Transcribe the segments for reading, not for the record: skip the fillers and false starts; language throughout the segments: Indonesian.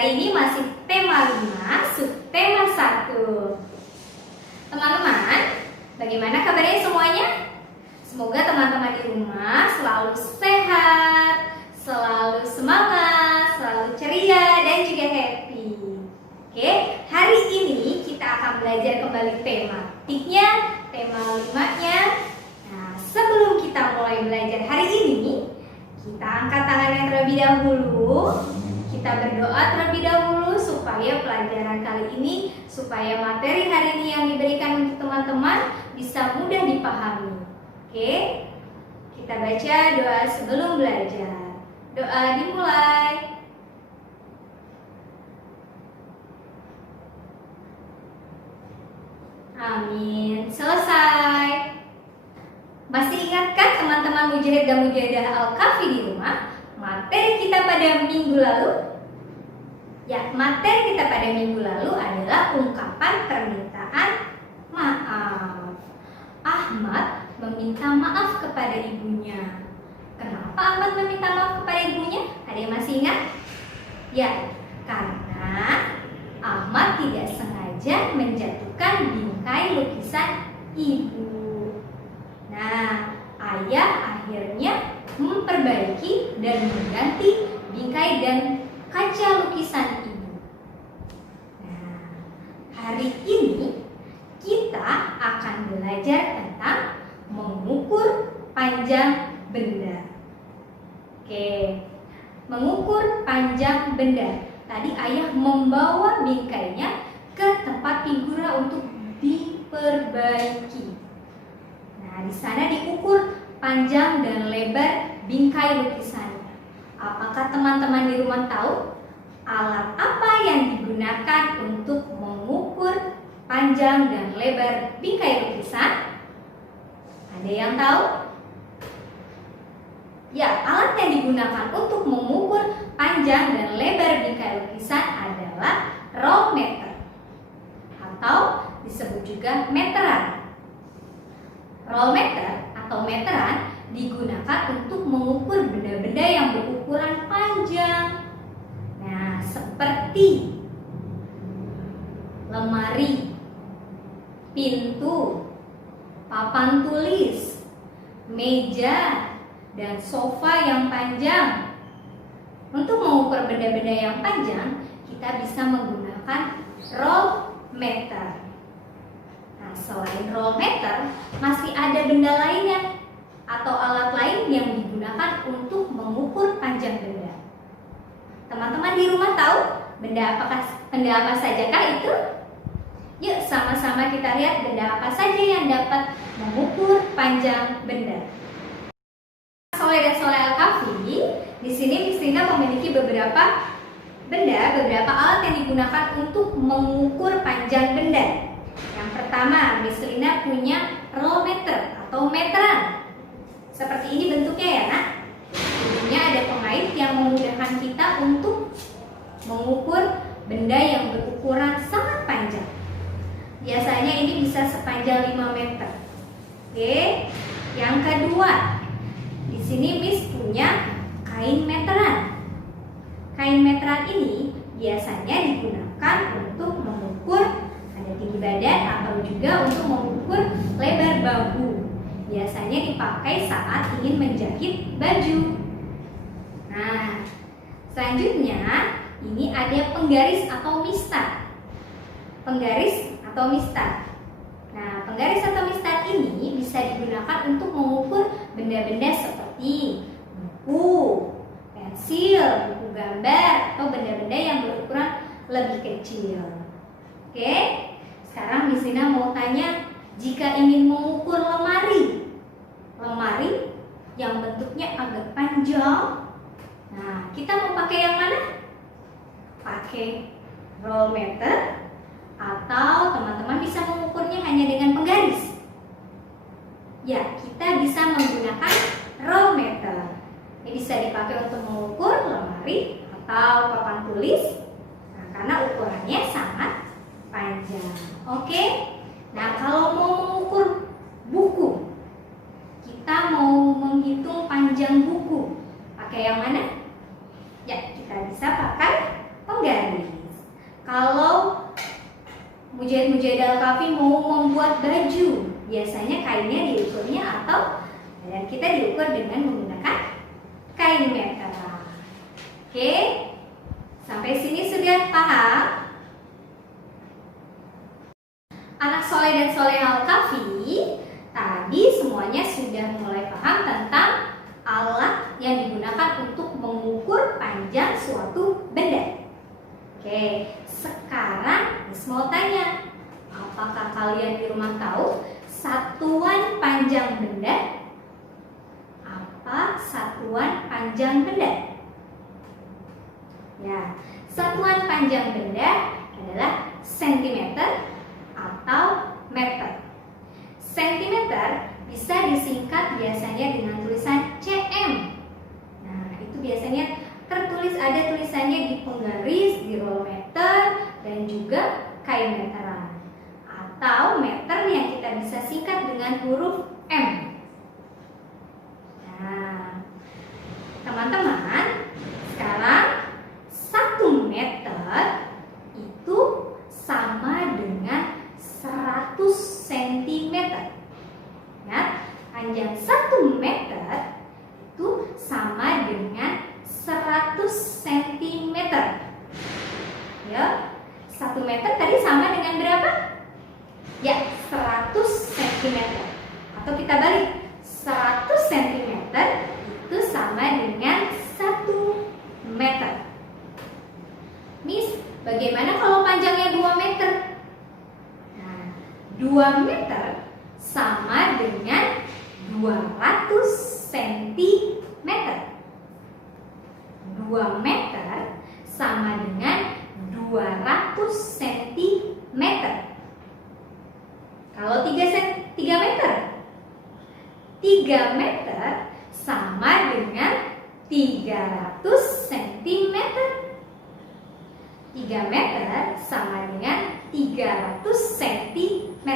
hari ini masih tema 5, subtema 1. Teman-teman, bagaimana kabarnya semuanya? Semoga teman-teman di rumah selalu sehat, selalu semangat, selalu ceria, dan juga happy. Oke, hari ini kita akan belajar kembali tematiknya, tema 5-nya. Nah, sebelum kita mulai belajar hari ini, kita angkat tangannya terlebih dahulu. Kita berdoa terlebih dahulu supaya pelajaran kali ini, supaya materi hari ini yang diberikan untuk teman-teman bisa mudah dipahami. Oke, kita baca doa sebelum belajar. Doa dimulai. Amin. Selesai. Masih ingatkah teman-teman mujahid dan mujahidah Al-Kahfi di rumah materi kita pada minggu lalu? Ya, materi kita pada minggu lalu adalah ungkapan permintaan maaf. Ahmad meminta maaf kepada ibunya. Kenapa Ahmad meminta maaf kepada ibunya? Ada yang masih ingat? Ya, karena Ahmad tidak sengaja menjatuhkan bingkai lukisan ibu. Nah, ayah akhirnya memperbaiki dan mengganti bingkai dan kaca lukisan ibu. Nah, hari ini kita akan belajar tentang mengukur panjang benda. Oke, mengukur panjang benda. Tadi ayah membawa bingkainya ke tempat figura untuk diperbaiki. Nah, di sana diukur panjang dan lebar bingkai lukisannya. Apakah teman-teman di rumah tahu alat apa yang digunakan untuk mengukur panjang dan lebar bingkai lukisan? Ada yang tahu? Ya, alat yang digunakan untuk mengukur panjang dan lebar bingkai lukisan adalah roll meter atau disebut juga meteran. Roll meter atau meteran digunakan untuk mengukur benda-benda yang berukuran panjang. Nah, seperti lemari, pintu, papan tulis, meja, dan sofa yang panjang. Untuk mengukur benda-benda yang panjang, kita bisa menggunakan roll meter. Nah, selain roll meter, masih ada benda lainnya atau alat lain yang digunakan untuk mengukur panjang benda. Teman-teman di rumah tahu benda apa sajakah itu? Yuk sama-sama kita lihat benda apa saja yang dapat mengukur panjang benda. Soleh dan Soleh Al-Kahfi, di sini Miss Rina memiliki beberapa alat yang digunakan untuk mengukur panjang benda. Yang pertama, Miss Rina punya roll meter atau meteran. Seperti ini bentuknya ya, Nak. Bentuknya ada pengait yang memudahkan kita untuk mengukur benda yang berukuran sangat panjang. Biasanya ini bisa sepanjang 5 meter. Oke. Yang kedua, di sini Miss punya kain meteran. Kain meteran ini biasanya digunakan untuk mengukur ada tinggi badan atau juga untuk mengukur lebar bahu. Biasanya dipakai saat ingin menjahit baju. Nah, selanjutnya ini ada penggaris atau mistar. Penggaris atau mistar. Nah, penggaris atau mistar ini bisa digunakan untuk mengukur benda-benda seperti buku, pensil, buku gambar, atau benda-benda yang berukuran lebih kecil. Oke, sekarang Miss Rina mau tanya, jika ingin mengukur lemari yang bentuknya agak panjang, nah kita mau pakai yang mana? Pakai roll meter atau teman-teman bisa mengukurnya hanya dengan penggaris? Ya, kita bisa menggunakan roll meter. Ini bisa dipakai untuk mengukur lemari atau papan tulis. Nah, karena ukurannya sangat panjang. Oke. Nah, kalau mau mengukur buku, kita mau menghitung panjang buku, pakai yang mana? Ya, kita bisa pakai penggaris. Kalau Mujahid Al-Kafi mau membuat baju, biasanya kainnya diukurnya atau dan kita diukur dengan menggunakan kain meteran. Oke, sampai sini sudah paham? Anak soleh dan soleh Al-Kafi tadi semuanya sudah mulai paham tentang alat yang digunakan untuk mengukur panjang suatu benda. Oke, sekarang Miss mau tanya, apakah kalian di rumah tahu satuan panjang benda? Apa satuan panjang benda? Ya, satuan panjang benda adalah sentimeter atau meter. Sentimeter bisa disingkat biasanya dengan tulisan cm. Nah, itu biasanya tertulis, ada tulisannya di penggaris, di roll meter, dan juga kain meteran. Atau meter yang kita bisa singkat dengan huruf M. Nah, teman-teman, sekarang 1 meter itu sama dengan 100 cm. Ya, panjang 1 meter itu sama dengan 100 cm. Ya, 1 meter tadi sama dengan berapa? Ya, 100 cm. Atau kita balik, 100 cm itu sama dengan 1 meter. Miss, bagaimana kalau panjangnya 2 meter? Nah, 2 meter sama dengan 200 cm. 2 meter sama dengan 200 cm. Kalau 3 meter? 3 meter sama dengan 300 cm. 3 meter sama dengan 300 cm.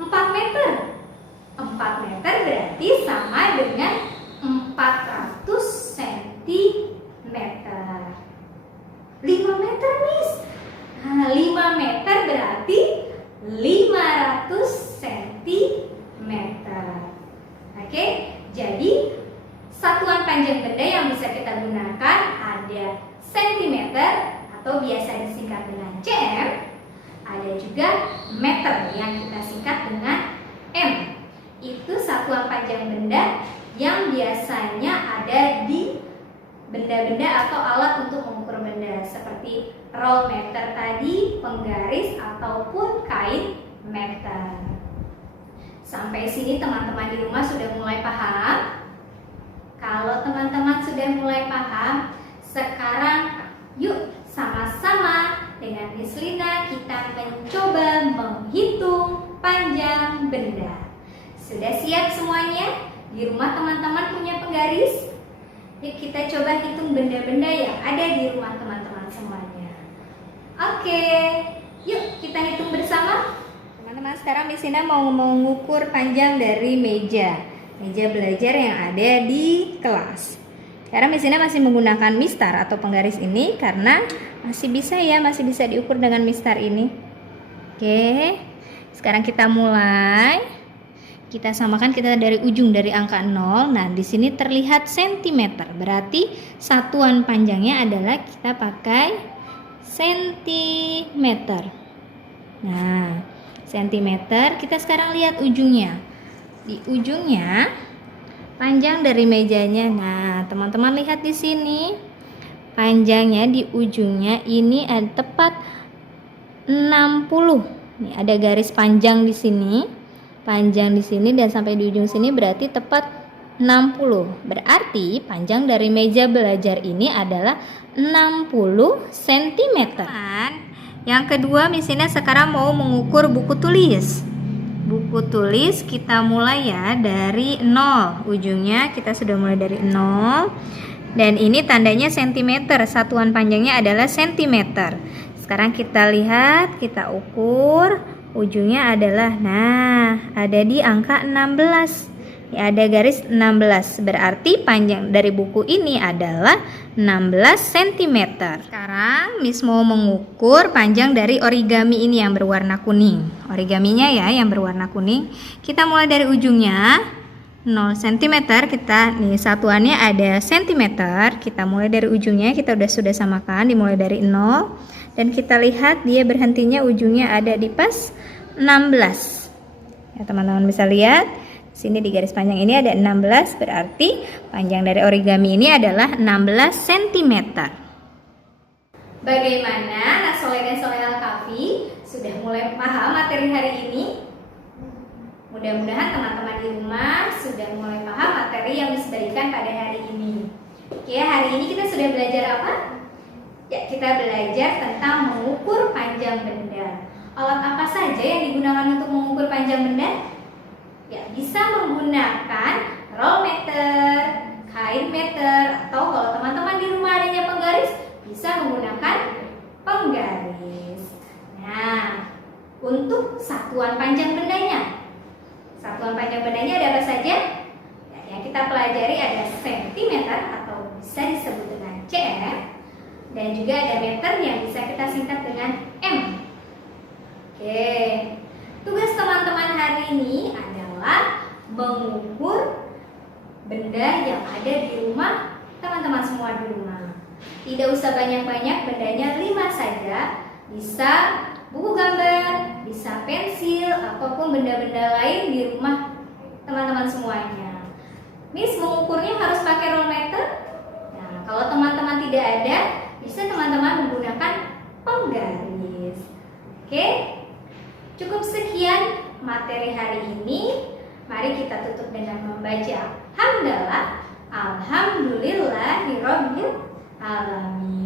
4 meter? 4 meter berarti sama dengan 400 cm. 5 meter, Miss? Nah, 5 meter berarti 500 cm. Oke, jadi satuan panjang benda yang bisa kita gunakan ada sentimeter atau biasa disingkat dengan cm, ada juga meter yang kita singkat dengan m. Itu satuan panjang benda yang biasanya ada di benda-benda atau alat untuk mengukur benda seperti roll meter tadi, penggaris ataupun kain meter. Sampai sini teman-teman di rumah sudah mulai paham? Kalau teman-teman sudah mulai paham, sekarang yuk sama-sama dengan Miss Lina kita mencoba menghitung panjang benda. Sudah siap semuanya? Di rumah teman-teman punya penggaris? Yuk kita coba hitung benda-benda yang ada di rumah teman-teman semuanya. Oke, yuk kita hitung bersama. Teman-teman, sekarang Miss Lina mau mengukur panjang dari meja belajar yang ada di kelas. Sekarang Miss Lina masih menggunakan mistar atau penggaris ini karena masih bisa diukur dengan mistar ini. Oke, sekarang kita mulai. Kita samakan, kita dari ujung dari angka 0. Nah, di sini terlihat sentimeter. Berarti satuan panjangnya adalah kita pakai sentimeter. Nah, sentimeter, kita sekarang lihat ujungnya. Di ujungnya panjang dari mejanya. Nah, teman-teman lihat di sini. Panjangnya di ujungnya ini ada tepat 60. Nih, ada garis panjang di sini. Panjang di sini dan sampai di ujung sini berarti tepat 60. Berarti panjang dari meja belajar ini adalah 60 cm. Yang kedua, Miss Lina sekarang mau mengukur buku tulis. Buku tulis kita mulai ya dari 0. Ujungnya kita sudah mulai dari 0. Dan ini tandanya sentimeter. Satuan panjangnya adalah sentimeter. Sekarang kita lihat, kita ukur. Ujungnya adalah, nah, ada di angka 16. Ya, ada garis 16. Berarti panjang dari buku ini adalah 16 cm. Sekarang Miss mau mengukur panjang dari origami ini yang berwarna kuning. Origaminya ya yang berwarna kuning. Kita mulai dari ujungnya 0 cm. Kita nih satuannya ada cm. Kita mulai dari ujungnya, kita sudah samakan, dimulai dari 0 dan kita lihat dia berhentinya ujungnya ada di pas 16. Ya, teman-teman bisa lihat sini di garis panjang ini ada 16, berarti panjang dari origami ini adalah 16 cm. Bagaimana Nak Soleh dan Soleh Al-Kafi? Sudah mulai paham materi hari ini? Mudah-mudahan teman-teman di rumah sudah mulai paham materi yang Miss berikan pada hari ini. Oke, hari ini kita sudah belajar apa? Ya, kita belajar tentang mengukur panjang benda. Alat apa saja yang digunakan untuk mengukur panjang benda? Ya, bisa menggunakan roll meter, kain meter, atau kalau teman-teman di rumah adanya penggaris, bisa menggunakan penggaris. Nah, untuk satuan panjang bendanya. Satuan panjang bendanya ada apa saja? Ya, yang kita pelajari ada sentimeter atau bisa disebut dengan cm, dan juga ada meter yang bisa kita singkat dengan m. Oke, tugas teman-teman hari ini adalah mengukur benda yang ada di rumah teman-teman semua di rumah. Tidak usah banyak-banyak, bendanya 5 saja. Bisa buku gambar, bisa pensil, ataupun benda-benda lain di rumah teman-teman semuanya. Miss mengukurnya harus pakai roll meter. Nah, kalau teman-teman tidak ada, bisa teman-teman menggunakan penggaris. Oke, cukup sekian materi hari ini. Mari kita tutup dengan membaca hamdalah alhamdulillahirabbil alamin.